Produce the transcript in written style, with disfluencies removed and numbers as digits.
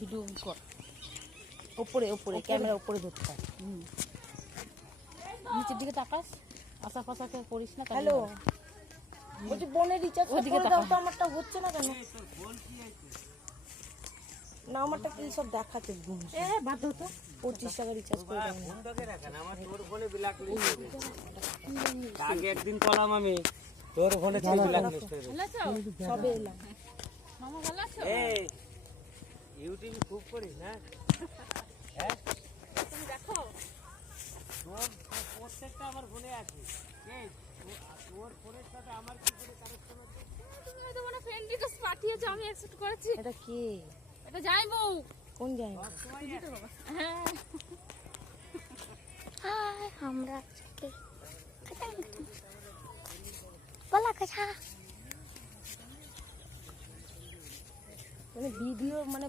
Video কর, উপরে উপরে ক্যামেরা উপরে ধরতে হয়। নিচের দিকে তাকাস, আশা পাশাকে করিস না। হ্যালো, বলছি বোনের রিচার্জ করে দাও তো, আমারটা হচ্ছে না কেন? না আমারটা কি সব দেখাচ্ছে ঘুম। বাধ্য হতো 25 টাকা রিচার্জ করে দাও না। আগে একদিন কলাম আমি তোর ফোনে সবে এলাম। মামা ভালো আছো? এই ইউটিউবে খুব করিস না? হ্যাঁ তুমি দেখো তোর প্রত্যেকটা আমার ফোনে আছে। এই তোর ফোনের সাথে আমার কি করে কানেকশন আছে? তুমি হয়তো মনে ফ্রেন্ড রিকোয়েস্ট পাঠিয়েছো, আমি অ্যাকসেপ্ট করেছি। এটা কি? এটা যাই বউ। কোন জায়গা? হ্যাঁ হাই আমরা আজকে বলা কথা মানে ভিডিও মানে